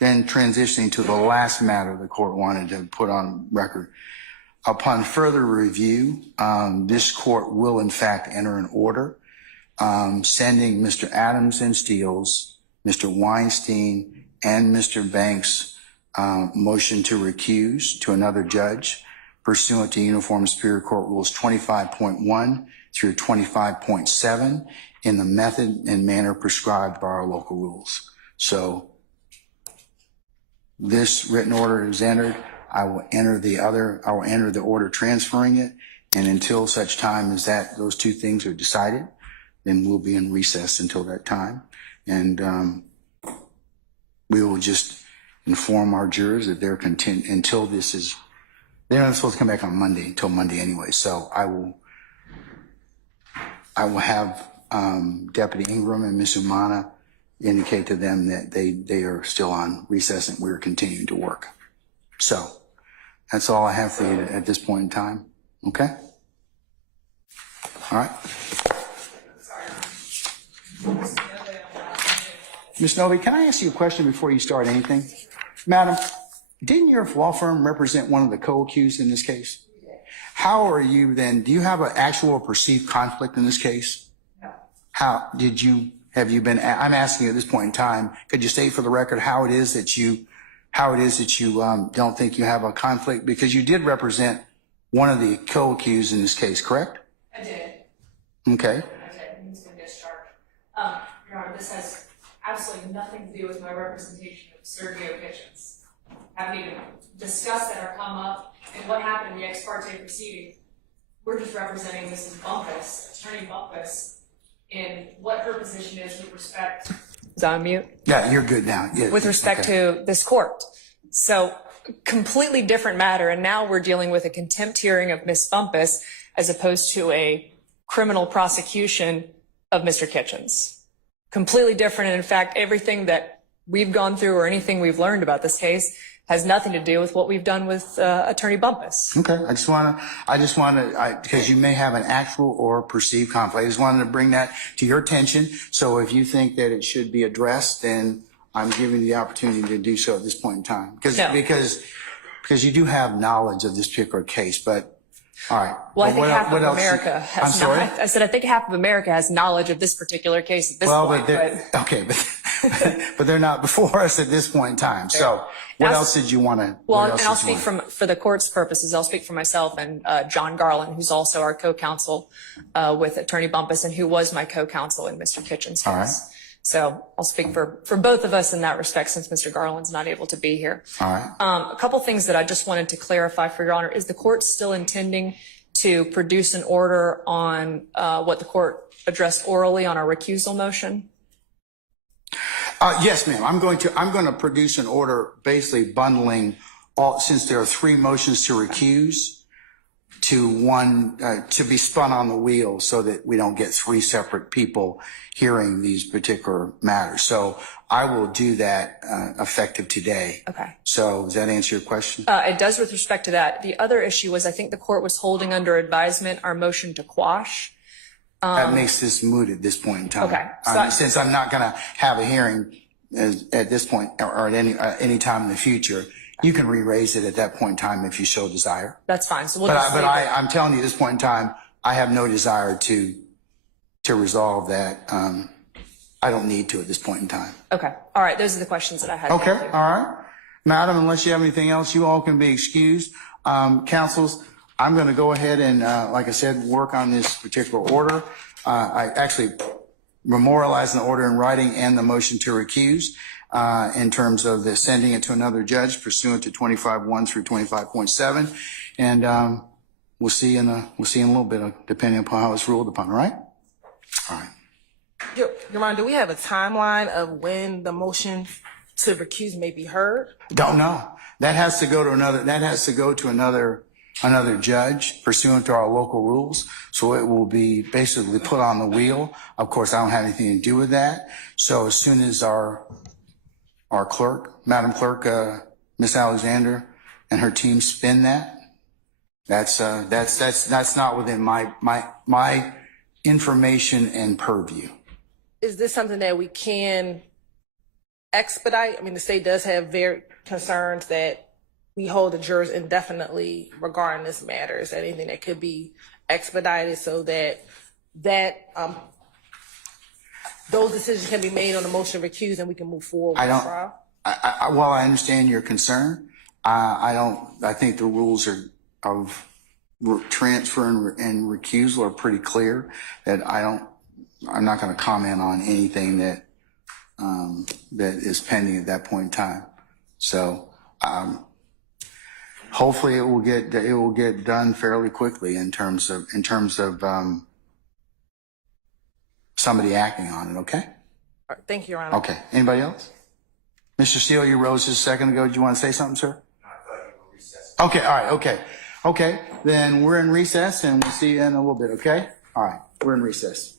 Then transitioning to the last matter the court wanted to put on record. Upon further review, this court will in fact enter an order sending Mr. Adams and Steele's, Mr. Weinstein, and Mr. Banks' motion to recuse to another judge pursuant to Uniform Superior Court Rules 25.1 through 25.7 in the method and manner prescribed by our local rules. So this written order is entered. I will enter the order transferring it, and until such time as those two things are decided, then we'll be in recess until that time. And we will just inform our jurors that they're content until they're not supposed to come back on Monday until Monday anyway. So I will have Deputy Ingram and Ms. Umana indicate to them that they are still on recess and we're continuing to work. So that's all I have for you at this point in time. Okay? All right. Ms. Novi, can I ask you a question before you start anything? Madam, didn't your law firm represent one of the co-accused in this case? How are you then? Do you have an actual or perceived conflict in this case? No. Have you been, I'm asking you at this point in time, could you state for the record how it is that you don't think you have a conflict? Because you did represent one of the co-accused in this case, correct? I did. Okay. I did. He's been discharged. Your Honor, this has absolutely nothing to do with my representation of Sergio Kitchens. Haven't even discussed that or come up. And what happened in the ex parte proceeding, we're just representing Mrs. Bumpus, Attorney Bumpus, in what her position is with respect. Is on mute? Yeah, you're good now. Yeah, with respect to this court. So completely different matter. And now we're dealing with a contempt hearing of Ms. Bumpus as opposed to a criminal prosecution of Mr. Kitchens. Completely different. And in fact, everything that we've gone through or anything we've learned about this case has nothing to do with what we've done with Attorney Bumpus. Okay, I just want to, because you may have an actual or perceived conflict. I just wanted to bring that to your attention. So if you think that it should be addressed, then I'm giving you the opportunity to do so at this point in time. Because you do have knowledge of this particular case, but all right. Well, I think half of America has not. I said I think half of America has knowledge of this particular case at this point. Okay, but they're not before us at this point in time. So what else did you want to? Well, and I'll speak for the court's purposes. I'll speak for myself and John Garland, who's also our co-counsel with Attorney Bumpus and who was my co-counsel in Mr. Kitchens' case. All right. So I'll speak for both of us in that respect since Mr. Garland's not able to be here. All right. A couple things that I just wanted to clarify for Your Honor. Is the court still intending to produce an order on what the court addressed orally on our recusal motion? Yes, ma'am. I'm going to produce an order basically bundling all, since there are 3 motions to recuse, to one to be spun on the wheel so that we don't get 3 separate people hearing these particular matters. So I will do that effective today. Okay. So does that answer your question? It does with respect to that. The other issue was I think the court was holding under advisement our motion to quash. That makes this moot at this point in time. Okay. So since I'm not going to have a hearing at this point or at any time in the future, you can re-raise it at that point in time if you so desire. That's fine. So I'm telling you at this point in time, I have no desire to resolve that. I don't need to at this point in time. Okay. All right. Those are the questions that I had. Okay. All right. Madam, unless you have anything else, you all can be excused. Counsels, I'm going to go ahead and, like I said, work on this particular order. I actually memorialized the order in writing and the motion to recuse in terms of the sending it to another judge pursuant to 25.1 through 25.7. And we'll see in a little bit, depending upon how it's ruled upon. All right? All right. Your Honor, do we have a timeline of when the motion to recuse may be heard? Don't know. That has to go to another judge pursuant to our local rules. So it will be basically put on the wheel. Of course, I don't have anything to do with that. So as soon as our clerk, Madam Clerk, Miss Alexander and her team spin that, that's not within my information and purview. Is this something that we can expedite. I mean, the state does have very concerns that we hold the jurors indefinitely regarding this matter. Is there anything that could be expedited so that those decisions can be made on the motion to recuse and we can move forward with the trial? While I understand your concern, I think the rules of transfer and recusal are pretty clear. That I'm not going to comment on anything that is pending at that point in time. So hopefully it will get done fairly quickly in terms of somebody acting on it. Okay. All right, thank you, Your Honor. Okay. Anybody else? Mr. Steele, you rose just a second ago. Do you want to say something, sir? I thought you were recessed. Okay. All right. Okay. Okay. Then we're in recess and we'll see you in a little bit. Okay. All right. We're in recess.